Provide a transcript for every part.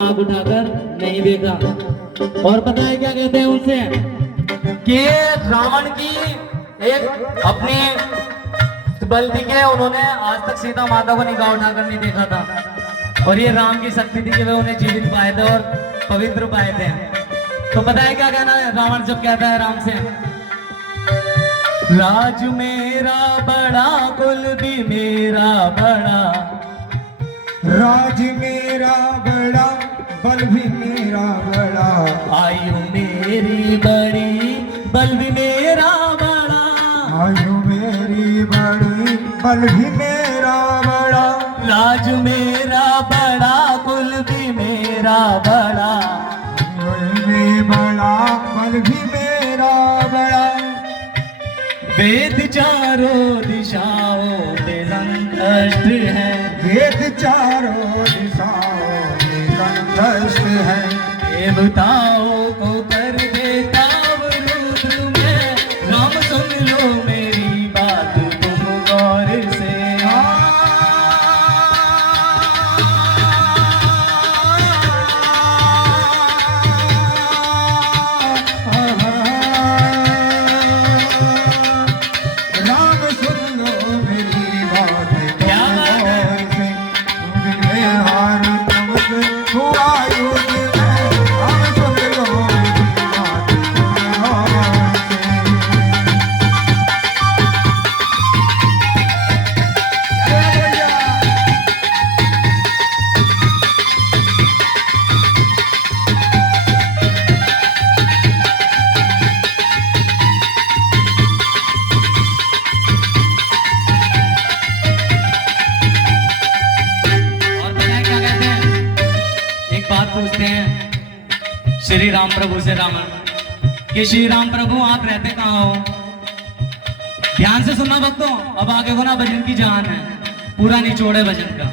आग उठाकर नहीं देखा। और पता है क्या कहते हैं उनसे कि रावण की एक अपनी बल थी कि उन्होंने आज तक सीता माता को निगाह उठाकर नहीं देखा था, और ये राम की शक्ति थी कि वे उन्हें जीवित पाए थे और पवित्र पाए थे। तो पता है क्या कहना है रावण जब कहता है राम से, राज मेरा बड़ा कुल भी मेरा बड़ा, राज मेरा बड़ा बल भी मेरा बड़ा, आयु मेरी बड़ी बल भी मेरा बड़ा, आयु मेरी बड़ी बल भी मेरा बड़ा, राज मेरा बड़ा कुल भी मेरा बड़ा, आयु में बड़ा बल भी मेरा बड़ा, वेद चारों दिशाओं में संकष्ट है, वेद चारों दिशाओं में कंठस्थ है, देवताओं को कर देता रुद्र में, राम सुन लो मेरी बात तुम गौर से। राम सुन लो मेरी बात क्या बात है? तुम हार हुआ युद्ध में, राम सुन लो मेरी बात तुम गौर से। और पता है क्या कहते हैं, एक बात पूछते हैं श्री राम प्रभु से रावण कि श्री राम प्रभु आप रहते कहाँ हो। ध्यान से सुनना भक्तों, अब आगे को ना भजन की जान है, पूरा निचोड़ है भजन का।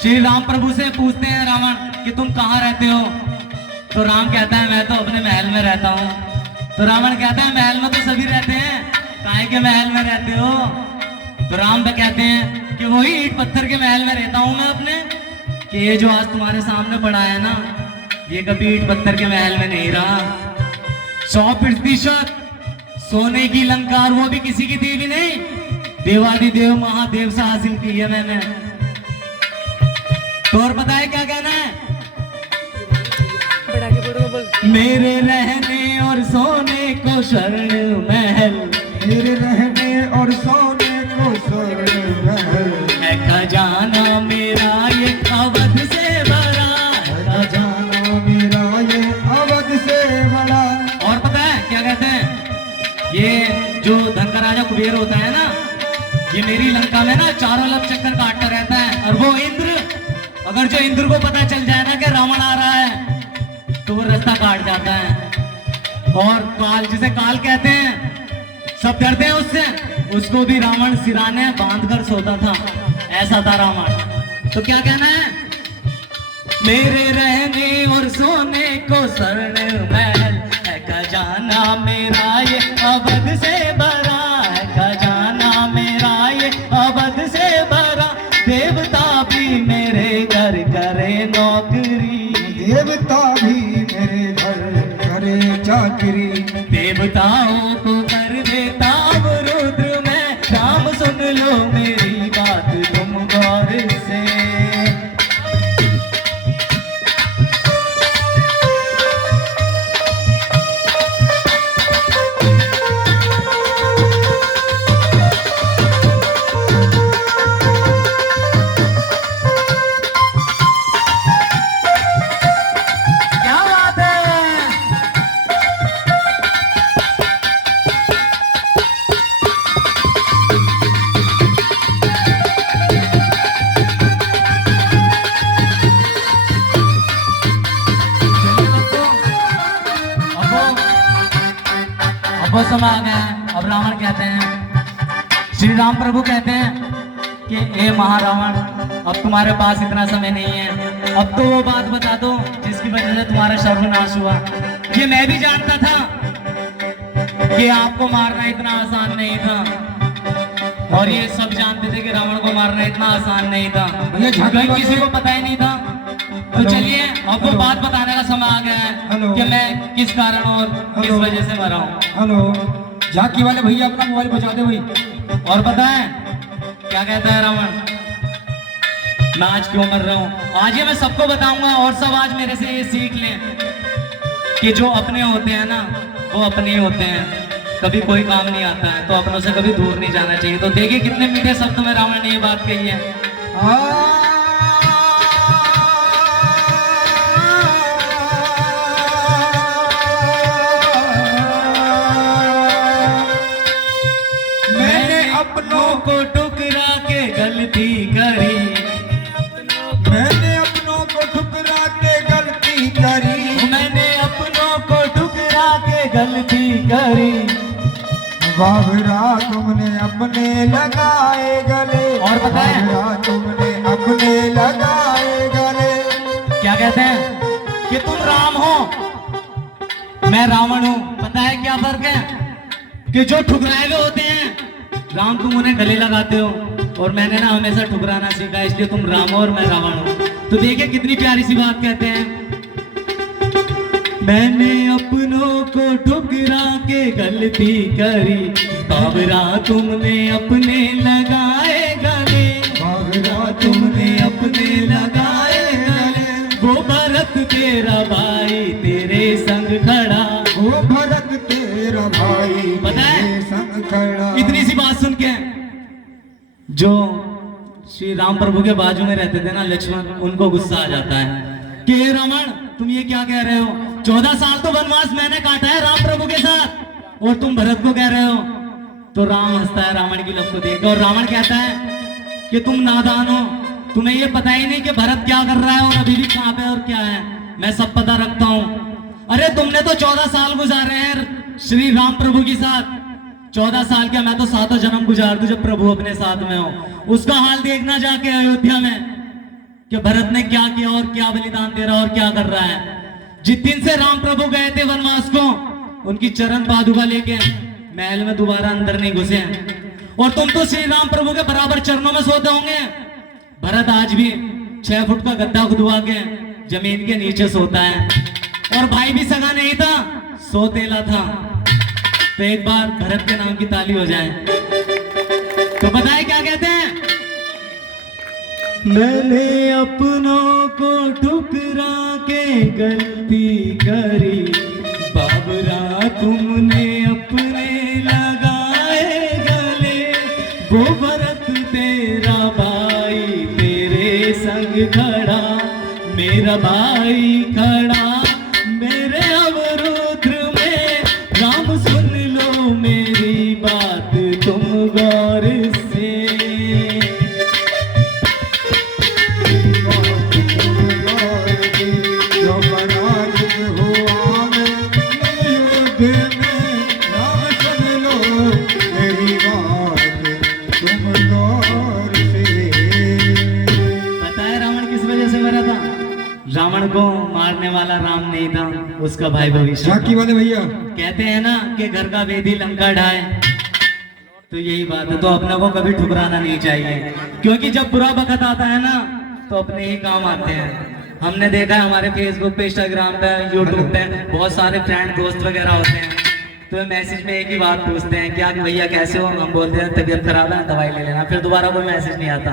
श्री राम प्रभु से पूछते हैं रावण कि तुम कहाँ रहते हो। तो राम कहता है मैं तो अपने महल में रहता हूँ। तो रावण कहता है महल में तो सभी रहते हैं, काहे के महल में रहते हो। तो राम कहते हैं कि वही ईंट पत्थर के महल में रहता हूं मैं अपने, कि ये जो आज तुम्हारे सामने पड़ा है ना, ये कभी ईंट पत्थर के महल में नहीं रहा। 100% सोने की लंका, और वो भी किसी की देवी नहीं, देवादिदेव महादेव से हासिल की है मैंने। तो और पता है क्या कहना है, मेरे रहने और सोने को स्वर्ण महल, मेरे रहने और सोने को स्वर्ण महल, है खजाना मेरा ये अवध से बड़ा, खजाना मेरा ये अवध से बड़ा। और पता है क्या कहते हैं, ये जो धन का राजा कुबेर होता है ना, ये मेरी लंका में ना चारों लफ चक्कर काटता रहता है। और वो इंद्र, अगर जो इंद्र को पता चल जाए ना कि रावण आ रहा है, तो वो रास्ता काट जाता है। और काल, जिसे काल कहते हैं, सब डरते हैं उससे, उसको भी रावण सिराने बांध कर सोता था, ऐसा था रावण। तो क्या कहना है, मेरे रहने और सोने को स्वर्ण महल, है खजाना मेरा ये अवध से भरा, है खजाना मेरा ये अवध से भरा, देवता भी मेरे घर करे नौकरी, देवता भी मेरे घर करे चाकरी, देवताओं को कर देता वो रुद्र में, राम सुन लो मेरी बात तुम गौर से। क्या बात है। अब वो समय आ गया है। अब रावण कहते हैं, श्री राम प्रभु कहते हैं कि ए महारावण, अब तुम्हारे पास इतना समय नहीं है, अब तो वो बात बता दो जिसकी वजह से तुम्हारा सर्वनाश हुआ। ये मैं भी जानता था कि आपको मारना इतना आसान नहीं था, और ये सब जानते थे कि रावण को मारना इतना आसान नहीं था, ये लेकिन किसी को पता ही नहीं था तो हेलो, चलिए अब वो हेलो। बात बताने का समय आ गया हेलो। है कि मैं किस कारण और किस हेलो। वजह से मरा हूँ। हेलो, झांकी वाले भैया अपना मोबाइल बजा दे भाई। और बताएं क्या कहता है रावण, मैं आज क्यों मर रहा हूँ। आज ये मैं सबको बताऊंगा और सब आज मेरे से ये सीख लें कि जो अपने होते हैं ना वो अपने ही होते हैं, कभी कोई काम नहीं आता है, तो अपनों से कभी दूर नहीं जाना चाहिए। तो देखिए कितने मीठे शब्द में रावण ने ये बात कही है। मैंने अपनों को टुकरा के गलती करी, मैंने अपनों को ठुकरा के गलती करी। मैंने अपनों को टुकरा के गलती करी। बाबरा तुमने अपने लगाए गले, और बताएं? बाबरा तुमने अपने लगाए गले। क्या कहते हैं कि तुम राम हो, मैं रावण हूं। पता है क्या फर्क है कि जो ठुकराए हुए होते हैं राम, तुम उन्हें गले लगाते हो, और मैंने ना हमेशा ठुकराना सीखा, इसलिए तुम राम हो और मैं रावण हूं। तो देखिए कितनी प्यारी सी बात कहते हैं, मैंने अपनों को ठुकरा के गलती करी, बाबरा तुमने अपने लगाए गले, बाबरा तुमने अपने लगाए गले। वो भरत तेरा भाई तेरे संग खड़ा, वो भरत तेरा भाई पता है? तेरे संग खड़ा। इतनी सी बात सुन के जो श्री राम प्रभु के बाजू में रहते थे ना लक्ष्मण, उनको गुस्सा आ जाता है कि हे रावण तुम ये क्या कह रहे हो, 14 साल तो वनवास मैंने काटा है राम प्रभु के साथ, और तुम भरत को कह रहे हो। तो राम हंसता है रावण की लब को देख, और रावण कहता है कि तुम नादान हो, तुम्हें ये पता ही नहीं कि भरत क्या कर रहा है और अभी भी कहाँ पे और क्या है, मैं सब पता रखता हूँ। अरे तुमने तो 14 साल गुजारे हैं श्री राम प्रभु के साथ, 14 साल क्या, मैं तो 7 जन्म गुजार दूं जब प्रभु अपने साथ में हो। उसका हाल देखना जाके अयोध्या में कि भरत ने क्या किया और क्या बलिदान दे रहा और क्या कर रहा है। जिस दिन से राम प्रभु गए थे वनवास को, उनकी चरण पादुका लेके महल में दोबारा अंदर नहीं घुसे हैं। और तुम तो श्री राम प्रभु के बराबर चरणों में सोते होंगे। भरत आज भी 6 फुट का गद्दा खुदवा के जमीन के नीचे सोता है, और भाई भी सगा नहीं था, सोतेला था। तो एक बार भरत के नाम की ताली हो जाए तो बताए क्या कहते हैं, मैंने अपनों को ठुकरा के गलती करी, बाबरा तुमने अपने लगाए गले, वो भरत तेरा भाई तेरे संग खड़ा, मेरा भाई खड़ा मेरे अवरुद्र में। राम सुन लो मेरी बात तुम गौर से, जो पराजित हुआ मैं युद्ध में, राम सुन लो मेरी बात तुम गौर से। पता है रावण किस वजह से मरा था? रावण को मारने वाला राम नहीं था, उसका भाई भविष्य था। झांकी वाले भैया, कहते हैं ना कि घर का वेदी लंका ढाए, तो यही बात है। तो अपने को कभी ठुकराना नहीं चाहिए, क्योंकि जब बुरा वक्त आता है ना तो अपने ही काम आते हैं। हमने देखा है हमारे फेसबुक पे, इंस्टाग्राम पे, यूट्यूब पे बहुत सारे फ्रेंड दोस्त वगैरह होते हैं, तो मैसेज में एक ही बात पूछते हैं, क्या भैया कैसे हो, हम बोलते हैं तबीयत खराब है दवाई ले लेना, फिर दोबारा कोई मैसेज नहीं आता।